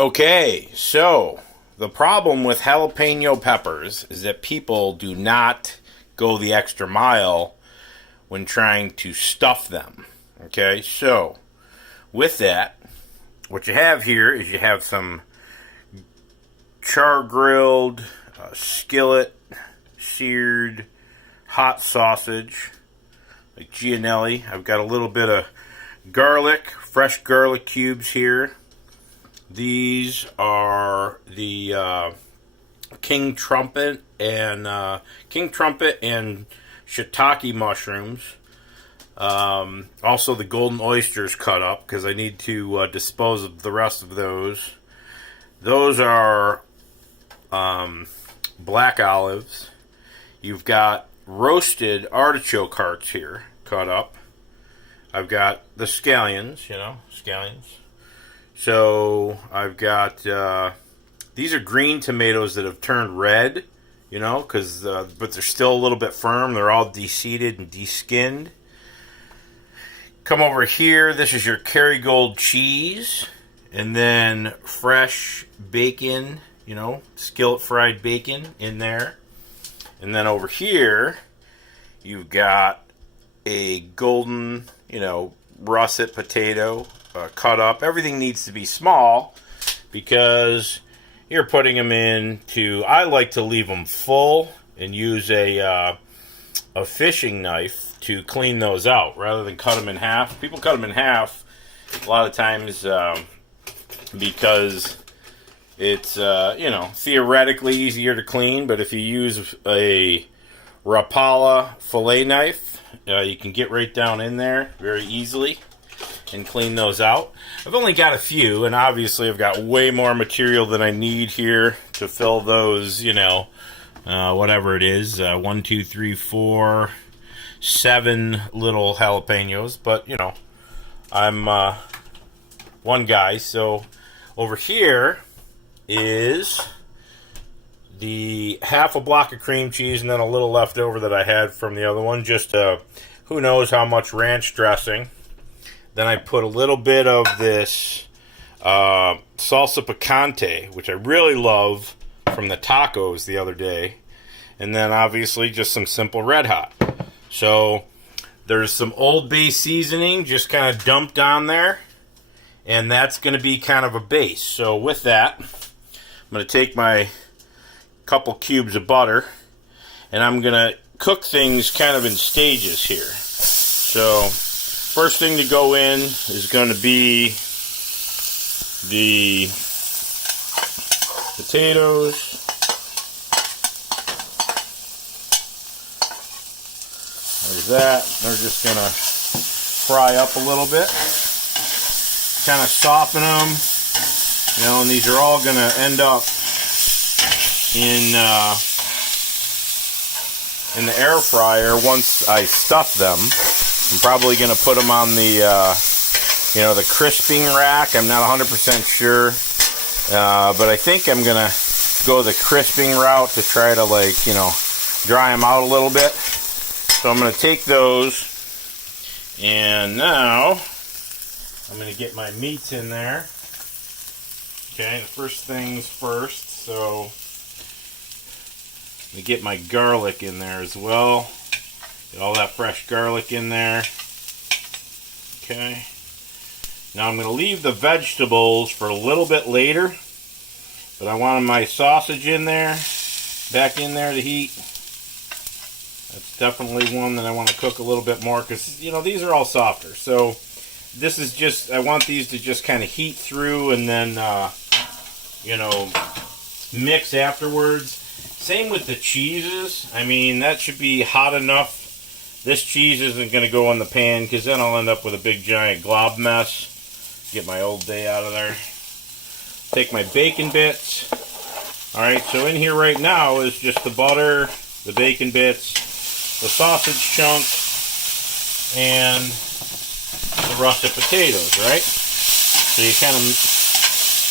Okay, so the problem with jalapeno peppers is that people do not go the extra mile when trying to stuff them. Okay, so with that, what you have here is you have some char grilled, skillet, seared, hot sausage, like Gianelli. I've got a little bit of garlic, fresh garlic cubes here. These are the King Trumpet and shiitake mushrooms. Also the golden oysters cut up because I need to dispose of the rest of those. Those are black olives. You've got roasted artichoke hearts here cut up. I've got the scallions, scallions. So I've got, these are green tomatoes that have turned red, but they're still a little bit firm. They're all de-seeded and de-skinned. Come over here, this is your Kerrygold cheese, and then fresh bacon, skillet fried bacon in there. And then over here, you've got a golden, russet potato, cut up. Everything needs to be small because you're putting them into. I like to leave them full and use a fishing knife to clean those out rather than cut them in half. People cut them in half a lot of times because it's theoretically easier to clean. But if you use a Rapala fillet knife, you can get right down in there very easily and clean those out. I've only got a few, and obviously I've got way more material than I need here to fill those, whatever it is, 1, 2, 3, 4, 7 little jalapenos, but, I'm one guy, so over here is the half a block of cream cheese and then a little left over that I had from the other one, just who knows how much ranch dressing. Then I put a little bit of this salsa picante, which I really love from the tacos the other day. And then obviously just some simple Red Hot. So there's some Old Bay seasoning just kind of dumped on there. And that's going to be kind of a base. So with that, I'm going to take my couple cubes of butter. And I'm going to cook things kind of in stages here. So first thing to go in is going to be the potatoes. There's that. They're just going to fry up a little bit. Kind of soften them. And these are all going to end up in the air fryer once I stuff them. I'm probably going to put them on the, the crisping rack. I'm not 100% sure. But I think I'm going to go the crisping route to try to, dry them out a little bit. So I'm going to take those. And now I'm going to get my meats in there. Okay, the first things first. So I'm going to get my garlic in there as well. Get all that fresh garlic in there. Okay. Now I'm going to leave the vegetables for a little bit later. But I wanted my sausage in there. Back in there to heat. That's definitely one that I want to cook a little bit more. Because, these are all softer. So this is just, I want these to just kind of heat through and then, mix afterwards. Same with the cheeses. I mean, that should be hot enough. This cheese isn't going to go in the pan because then I'll end up with a big giant glob mess. Get my Old Bay out of there. Take my bacon bits. Alright, so in here right now is just the butter, the bacon bits, the sausage chunks, and the russet potatoes, right? So you kind of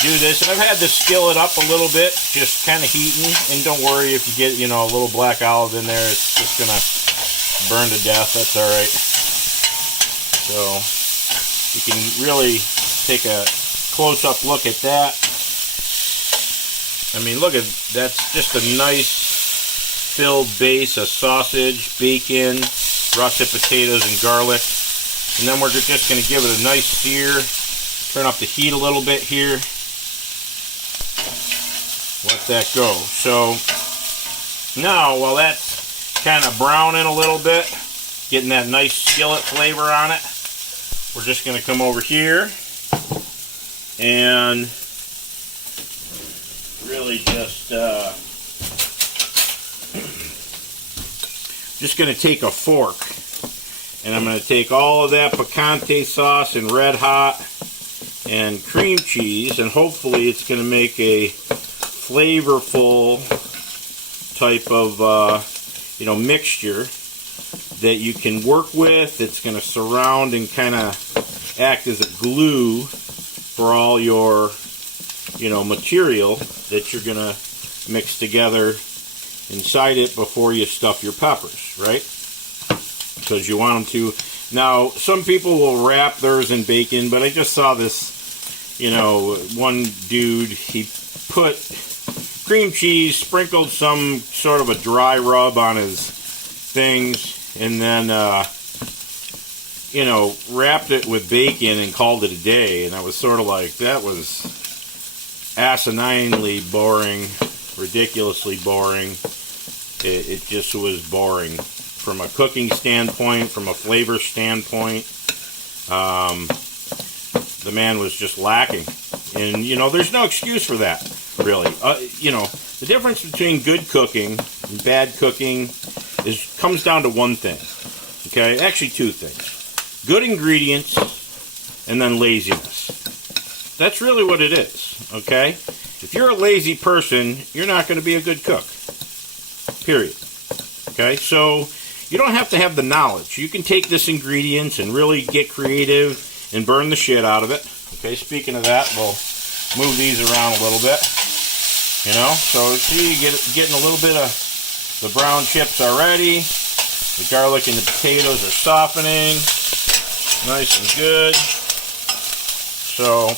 do this. And I've had the skillet up a little bit, just kind of heating. And don't worry if you get, a little black olive in there, it's just going to burn to death. That's alright. So you can really take a close-up look at that. I mean, look at that's just a nice filled base of sausage, bacon, russet potatoes, and garlic. And then we're just going to give it a nice sear. Turn up the heat a little bit here. Let that go. So now, while that's kind of browning a little bit, getting that nice skillet flavor on it, we're just going to come over here and really just going to take a fork, and I'm going to take all of that picante sauce and red hot and cream cheese, and hopefully it's going to make a flavorful type of mixture that you can work with. It's going to surround and kind of act as a glue for all your material that you're going to mix together inside it before you stuff your peppers, right? Because you want them to. Now, some people will wrap theirs in bacon, but I just saw this, one dude, he put cream cheese, sprinkled some sort of a dry rub on his things, and then, wrapped it with bacon and called it a day. And I was sort of like, that was asininely boring, ridiculously boring. It just was boring from a cooking standpoint, from a flavor standpoint. The man was just lacking, and there's no excuse for that, really. The difference between good cooking and bad cooking comes down to one thing. Okay, actually two things: good ingredients and then laziness. That's really what it is. Okay, if you're a lazy person, you're not going to be a good cook. Period. Okay, so you don't have to have the knowledge. You can take this ingredients and really get creative and burn the shit out of it. Okay, speaking of that, we'll move these around a little bit. So see, getting a little bit of the brown chips already. The garlic and the potatoes are softening. Nice and good. So,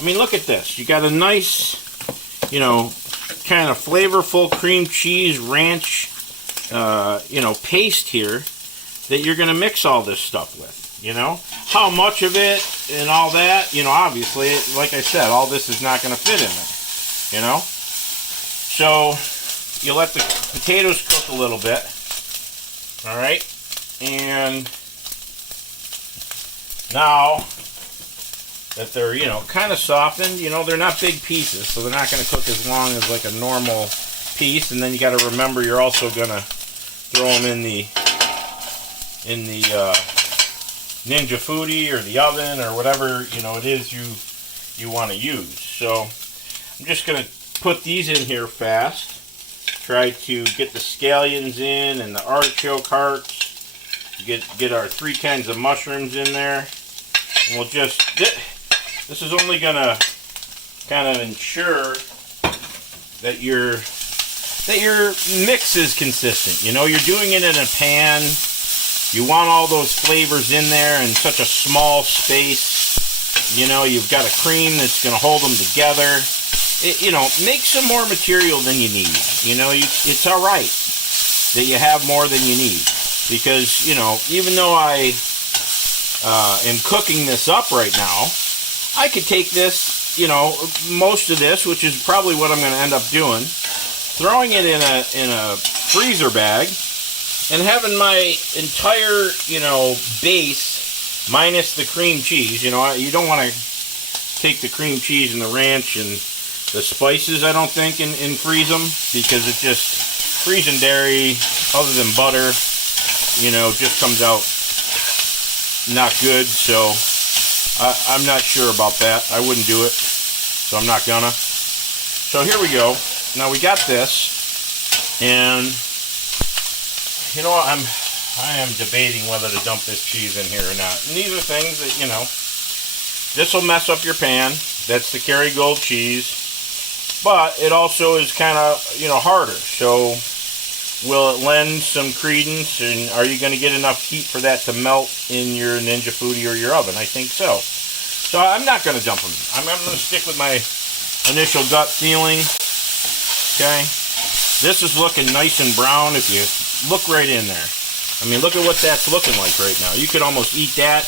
I mean, look at this. You got a nice, kind of flavorful cream cheese ranch, paste here that you're going to mix all this stuff with. How much of it and all that, obviously, like I said, all this is not going to fit in there, So, you let the potatoes cook a little bit, all right? And now that they're, kind of softened, they're not big pieces, so they're not going to cook as long as like a normal piece. And then you got to remember you're also going to throw them in the Ninja Foodie or the oven or whatever, it is you want to use. So I'm just going to put these in here fast. Try to get the scallions in and the artichoke hearts. Get our 3 kinds of mushrooms in there. And we'll just, this is only going to kind of ensure that your mix is consistent. You're doing it in a pan. You want all those flavors in there in such a small space. You've got a cream that's going to hold them together. Make some more material than you need. It's all right that you have more than you need. Because, even though I am cooking this up right now, I could take this, most of this, which is probably what I'm going to end up doing, throwing it in a freezer bag, and having my entire, base minus the cream cheese. You don't want to take the cream cheese and the ranch and the spices, I don't think, and freeze them, because it just, freezing dairy, other than butter, just comes out not good. So I'm not sure about that. I wouldn't do it, so I'm not gonna. So here we go. Now we got this, and I am debating whether to dump this cheese in here or not. And these are things that, this will mess up your pan. That's the Kerrygold cheese. But it also is kind of, harder. So will it lend some credence? And are you going to get enough heat for that to melt in your Ninja Foodie or your oven? I think so. So I'm not going to dump them. I'm going to stick with my initial gut feeling. Okay, this is looking nice and brown. If you look right in there, I mean, look at what that's looking like right now. You could almost eat that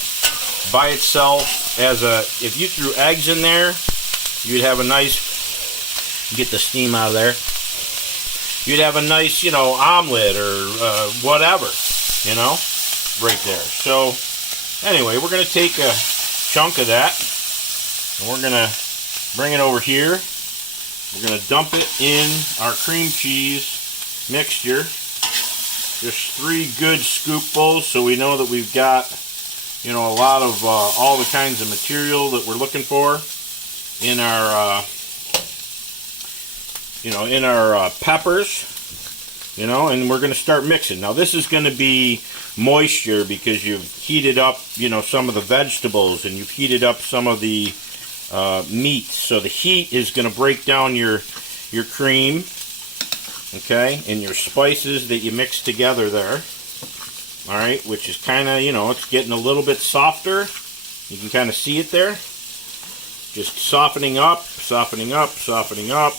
by itself as a, if you threw eggs in there, you'd have a nice, get the steam out of there, you'd have a nice, you know, omelet or whatever, you know, right there. So anyway, we're going to take a chunk of that and we're going to bring it over here. We're going to dump it in our cream cheese mixture. Just 3 good scoopfuls, so we know that we've got, you know, a lot of all the kinds of material that we're looking for in our, you know, in our peppers, you know, and we're going to start mixing. Now this is going to be moisture because you've heated up, you know, some of the vegetables and you've heated up some of the meat. So the heat is going to break down your cream, okay, and your spices that you mix together there. All right, which is kind of, you know, it's getting a little bit softer. You can kind of see it there. Just softening up, softening up, softening up.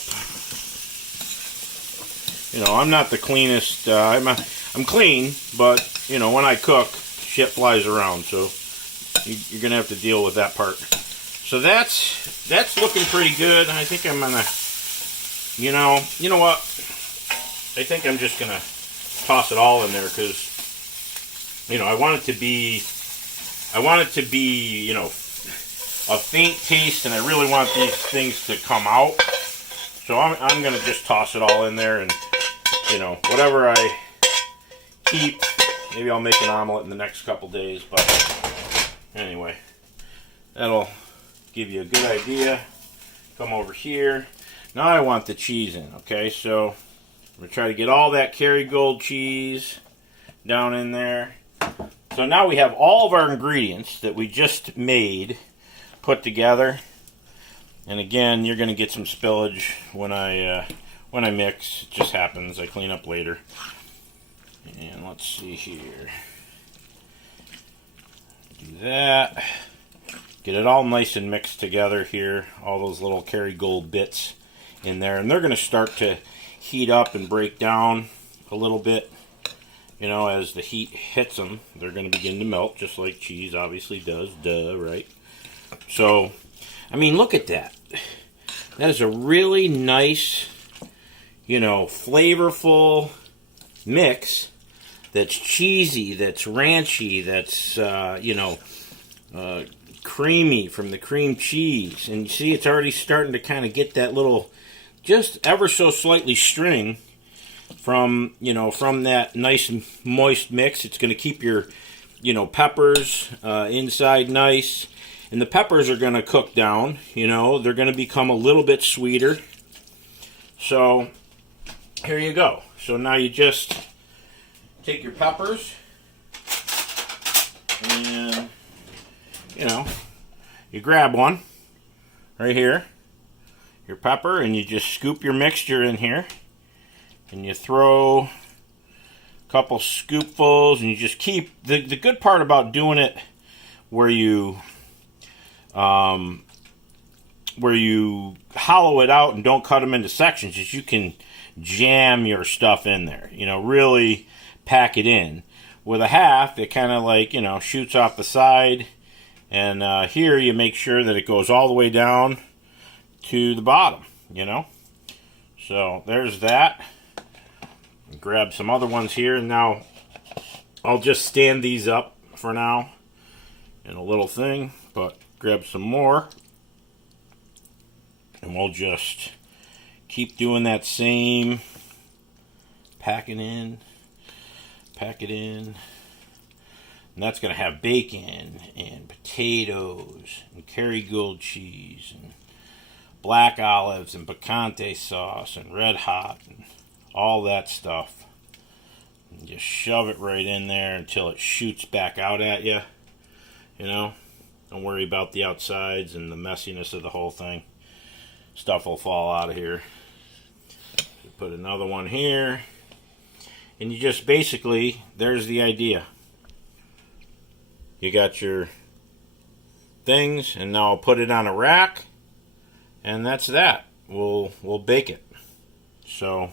You know, I'm not the cleanest. I'm clean, but, you know, when I cook, shit flies around. So you're going to have to deal with that part. So that's looking pretty good. I think I'm going to, you know what? I think I'm just going to toss it all in there because, you know, I want it to be, you know, a faint taste, and I really want these things to come out. So I'm going to just toss it all in there, and, you know, whatever I keep, maybe I'll make an omelet in the next couple days, but anyway, that'll give you a good idea. Come over here. Now I want the cheese in, okay? So I'm going to try to get all that Kerrygold cheese down in there. So now we have all of our ingredients that we just made put together. And again, you're going to get some spillage when I mix. It just happens. I clean up later. And let's see here. Do that. Get it all nice and mixed together here. All those little Kerrygold bits in there. And they're going to start to heat up and break down a little bit. You know, as the heat hits them, they're going to begin to melt, just like cheese obviously does. Duh, right? So, I mean, look at that. That is a really nice, you know, flavorful mix that's cheesy, that's ranchy, that's, you know, creamy from the cream cheese. And you see it's already starting to kind of get that little, just ever so slightly string from, you know, from that nice moist mix. It's going to keep your, you know, peppers inside nice. And the peppers are going to cook down, you know. They're going to become a little bit sweeter. So, here you go. So now you just take your peppers and, you know, you grab one right here, your pepper, and you just scoop your mixture in here. And you throw a couple scoopfuls, and you just keep, the good part about doing it where you hollow it out and don't cut them into sections is you can jam your stuff in there, you know, really pack it in. With a half, it kind of like, you know, shoots off the side, and here you make sure that it goes all the way down to the bottom, you know. So there's that. Grab some other ones here, and now I'll just stand these up for now in a little thing, but grab some more, and we'll just keep doing that same pack it in, and that's going to have bacon and potatoes and Kerrygold cheese and black olives and picante sauce and red hot and all that stuff. And just shove it right in there until it shoots back out at you. You know, don't worry about the outsides and the messiness of the whole thing. Stuff will fall out of here. You put another one here, and you just basically, there's the idea. You got your things, and now I'll put it on a rack, and that's that. We'll bake it. So,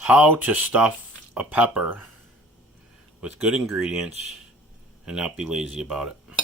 how to stuff a pepper with good ingredients and not be lazy about it.